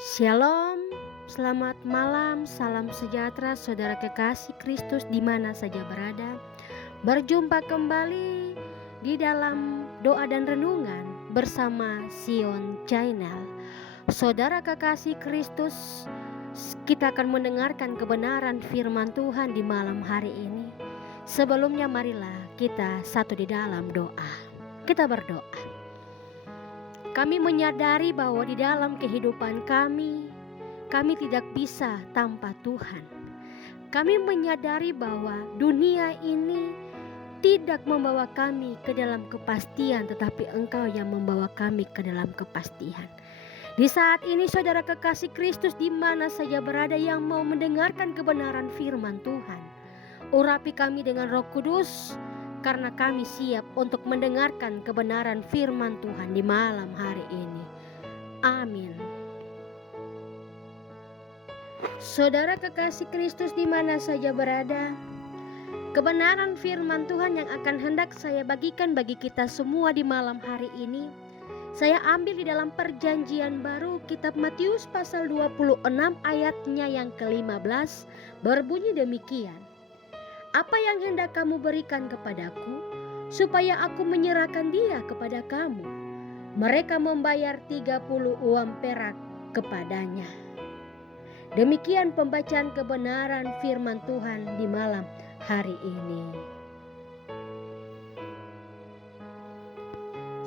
Shalom, selamat malam, salam sejahtera saudara kekasih Kristus di mana saja berada. Berjumpa kembali di dalam doa dan renungan bersama Sion Channel. Saudara kekasih Kristus, kita akan mendengarkan kebenaran firman Tuhan di malam hari ini. Sebelumnya marilah kita satu di dalam doa. Kita berdoa. Kami menyadari bahwa di dalam kehidupan kami tidak bisa tanpa Tuhan. Kami menyadari bahwa dunia ini tidak membawa kami ke dalam kepastian, tetapi Engkau yang membawa kami ke dalam kepastian. Di saat ini saudara kekasih Kristus di mana saja berada yang mau mendengarkan kebenaran firman Tuhan, urapi kami dengan Roh Kudus, karena kami siap untuk mendengarkan kebenaran firman Tuhan di malam hari ini. Amin. Saudara kekasih Kristus di mana saja berada, kebenaran firman Tuhan yang akan hendak saya bagikan bagi kita semua di malam hari ini, saya ambil di dalam Perjanjian Baru kitab Matius pasal 26 ayatnya yang ke-15, berbunyi demikian. Apa yang hendak kamu berikan kepadaku, supaya aku menyerahkan dia kepada kamu? Mereka membayar 30 uang perak kepadanya. Demikian pembacaan kebenaran firman Tuhan di malam hari ini.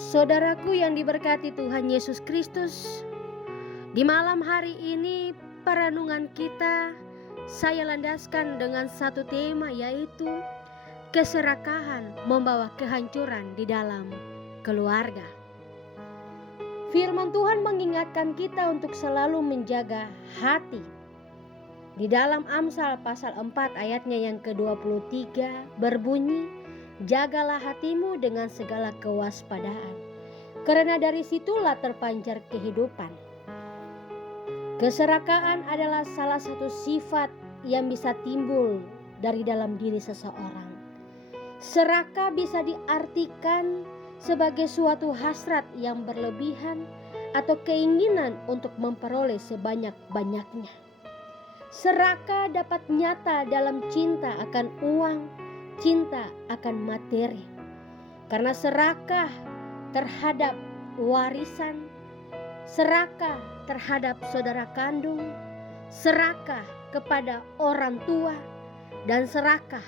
Saudaraku yang diberkati Tuhan Yesus Kristus, di malam hari ini perenungan kita saya landaskan dengan satu tema, yaitu keserakahan membawa kehancuran di dalam keluarga. Firman Tuhan mengingatkan kita untuk selalu menjaga hati. Di dalam Amsal pasal 4 ayatnya yang ke-23 berbunyi, jagalah hatimu dengan segala kewaspadaan, karena dari situlah terpancar kehidupan. Keserakahan adalah salah satu sifat yang bisa timbul dari dalam diri seseorang. Serakah bisa diartikan sebagai suatu hasrat yang berlebihan atau keinginan untuk memperoleh sebanyak-banyaknya. Serakah dapat nyata dalam cinta akan uang, cinta akan materi. Karena serakah terhadap warisan, serakah terhadap saudara kandung, serakah kepada orang tua, dan serakah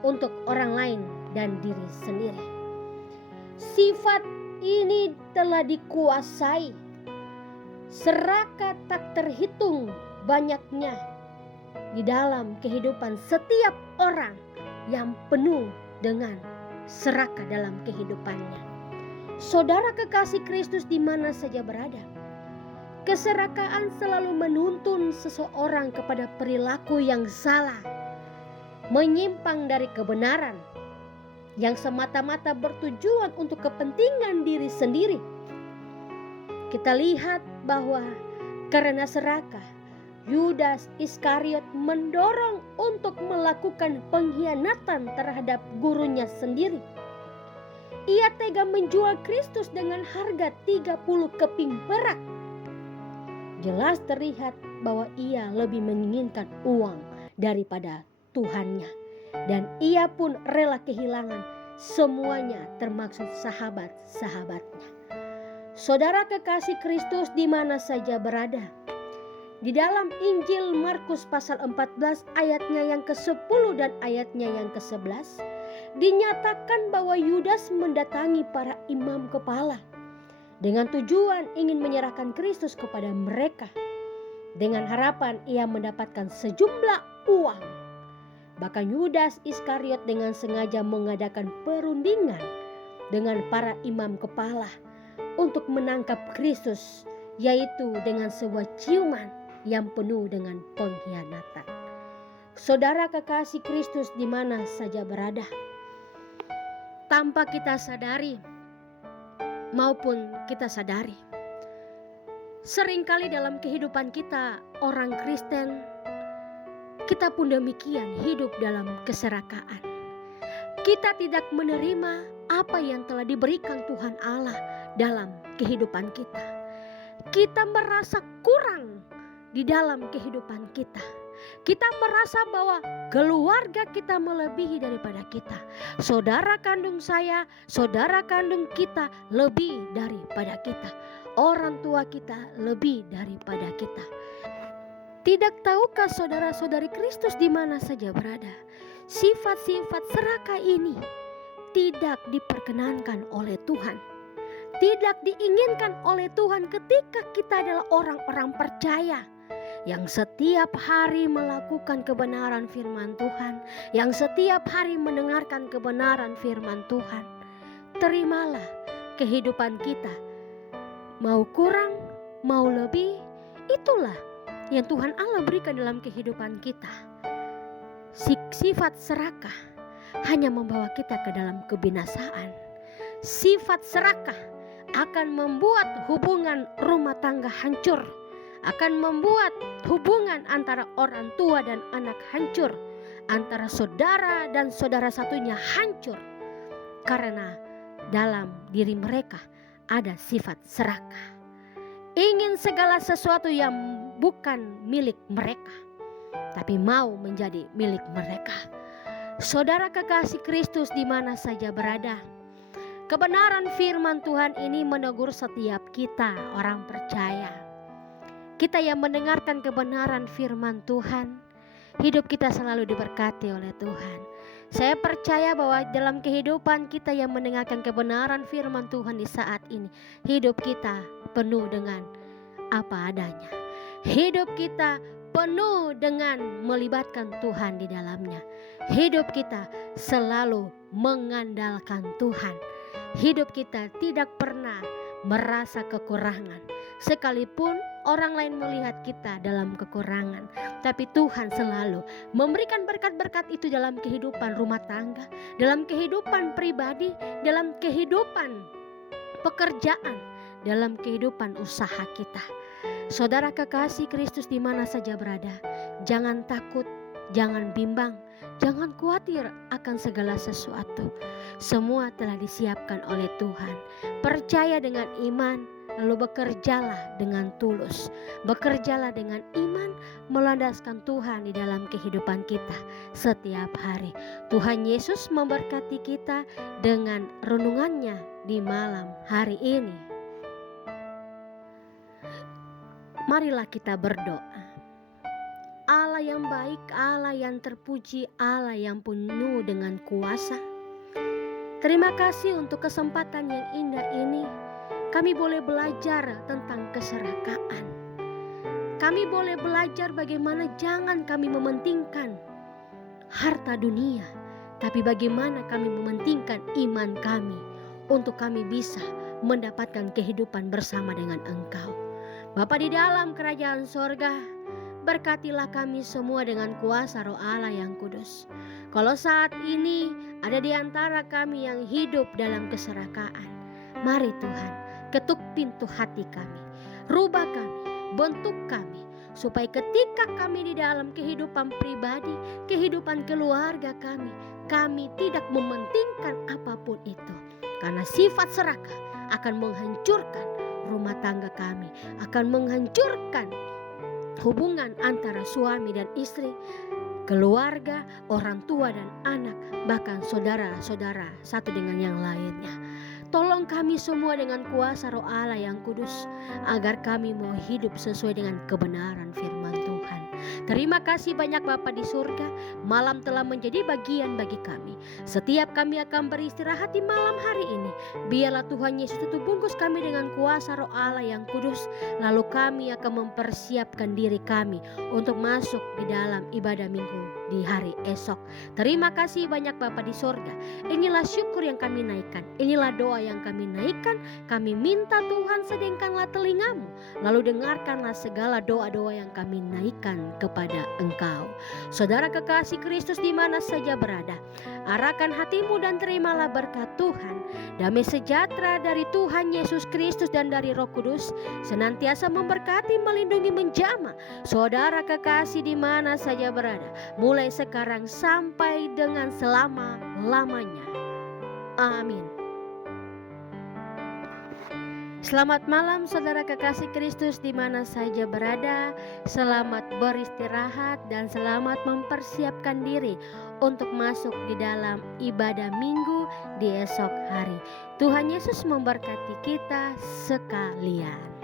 untuk orang lain dan diri sendiri. Sifat ini telah dikuasai. Serakah tak terhitung banyaknya di dalam kehidupan setiap orang yang penuh dengan serakah dalam kehidupannya. Saudara kekasih Kristus di mana saja berada, keserakahan selalu menuntun seseorang kepada perilaku yang salah, menyimpang dari kebenaran, yang semata-mata bertujuan untuk kepentingan diri sendiri. Kita lihat bahwa karena serakah, Yudas Iskariot mendorong untuk melakukan pengkhianatan terhadap gurunya sendiri. Ia tega menjual Kristus dengan harga 30 keping perak. Jelas terlihat bahwa ia lebih menginginkan uang daripada Tuhannya. Dan ia pun rela kehilangan semuanya, termasuk sahabat-sahabatnya. Saudara kekasih Kristus di mana saja berada, di dalam Injil Markus pasal 14 ayatnya yang ke-10 dan ayatnya yang ke-11 dinyatakan bahwa Yudas mendatangi para imam kepala dengan tujuan ingin menyerahkan Kristus kepada mereka, dengan harapan ia mendapatkan sejumlah uang. Bahkan Yudas Iskariot dengan sengaja mengadakan perundingan dengan para imam kepala untuk menangkap Kristus, yaitu dengan sebuah ciuman yang penuh dengan pengkhianatan. Saudara kekasih Kristus di mana saja berada, tanpa kita sadari maupun kita sadari, seringkali dalam kehidupan kita orang Kristen, kita pun demikian hidup dalam keserakahan. Kita tidak menerima apa yang telah diberikan Tuhan Allah dalam kehidupan kita. Kita merasa kurang di dalam kehidupan kita. Kita merasa bahwa keluarga kita melebihi daripada kita. Saudara kandung saya, saudara kandung kita lebih daripada kita. Orang tua kita lebih daripada kita. Tidak tahukah saudara-saudari Kristus di mana saja berada, sifat-sifat serakah ini tidak diperkenankan oleh Tuhan. Tidak diinginkan oleh Tuhan ketika kita adalah orang-orang percaya yang setiap hari melakukan kebenaran firman Tuhan, yang setiap hari mendengarkan kebenaran firman Tuhan. Terimalah kehidupan kita, mau kurang, mau lebih, itulah yang Tuhan Allah berikan dalam kehidupan kita. Sifat serakah hanya membawa kita ke dalam kebinasaan. Sifat serakah akan membuat hubungan rumah tangga hancur, akan membuat hubungan antara orang tua dan anak hancur, antara saudara dan saudara satunya hancur, karena dalam diri mereka ada sifat serakah. Ingin segala sesuatu yang bukan milik mereka, tapi mau menjadi milik mereka. Saudara kekasih Kristus di mana saja berada, kebenaran firman Tuhan ini menegur setiap kita orang percaya. Kita yang mendengarkan kebenaran firman Tuhan, hidup kita selalu diberkati oleh Tuhan. Saya percaya bahwa dalam kehidupan kita yang mendengarkan kebenaran firman Tuhan di saat ini, hidup kita penuh dengan apa adanya. Hidup kita penuh dengan melibatkan Tuhan di dalamnya. Hidup kita selalu mengandalkan Tuhan. Hidup kita tidak pernah merasa kekurangan. Sekalipun orang lain melihat kita dalam kekurangan, tapi Tuhan selalu memberikan berkat-berkat itu dalam kehidupan rumah tangga, dalam kehidupan pribadi, dalam kehidupan pekerjaan, dalam kehidupan usaha kita. Saudara kekasih Kristus di mana saja berada, jangan takut, jangan bimbang, jangan khawatir akan segala sesuatu. Semua telah disiapkan oleh Tuhan. Percaya dengan iman, lalu bekerjalah dengan tulus. Bekerjalah dengan iman, melandaskan Tuhan di dalam kehidupan kita setiap hari. Tuhan Yesus memberkati kita dengan renungannya di malam hari ini. Marilah kita berdoa. Allah yang baik, Allah yang terpuji, Allah yang penuh dengan kuasa. Terima kasih untuk kesempatan yang indah ini. Kami boleh belajar tentang keserakaan. Kami boleh belajar bagaimana jangan kami mementingkan harta dunia, tapi bagaimana kami mementingkan iman kami untuk kami bisa mendapatkan kehidupan bersama dengan Engkau. Bapa di dalam kerajaan sorga, berkatilah kami semua dengan kuasa Roh Allah yang kudus. Kalau saat ini ada di antara kami yang hidup dalam keserakaan, mari Tuhan, ketuk pintu hati kami, rubah kami, bentuk kami, supaya ketika kami di dalam kehidupan pribadi, kehidupan keluarga kami tidak mementingkan apapun itu. Karena sifat serakah akan menghancurkan rumah tangga kami, akan menghancurkan hubungan antara suami dan istri, keluarga, orang tua dan anak, bahkan saudara-saudara satu dengan yang lainnya. Tolong kami semua dengan kuasa Roh Allah yang kudus, agar kami mau hidup sesuai dengan kebenaran firman Tuhan. Terima kasih banyak Bapa di surga, malam telah menjadi bagian bagi kami. Setiap kami akan beristirahat di malam hari ini, biarlah Tuhan Yesus itu bungkus kami dengan kuasa Roh Allah yang kudus. Lalu kami akan mempersiapkan diri kami untuk masuk di dalam ibadah minggu di hari esok. Terima kasih banyak Bapa di surga. Inilah syukur yang kami naikkan, inilah doa yang kami naikkan. Kami minta Tuhan sedengkanlah telingamu, lalu dengarkanlah segala doa-doa yang kami naikkan kepada Engkau. Saudara kekasih Kristus di mana saja berada, arahkan hatimu dan terimalah berkat Tuhan. Damai sejahtera dari Tuhan Yesus Kristus dan dari Roh Kudus senantiasa memberkati, melindungi, menjamah saudara kekasih di mana saja berada, mulai sekarang sampai dengan selama-lamanya. Amin. Selamat malam saudara kekasih Kristus di mana saja berada. Selamat beristirahat dan selamat mempersiapkan diri untuk masuk di dalam ibadah minggu di esok hari. Tuhan Yesus memberkati kita sekalian.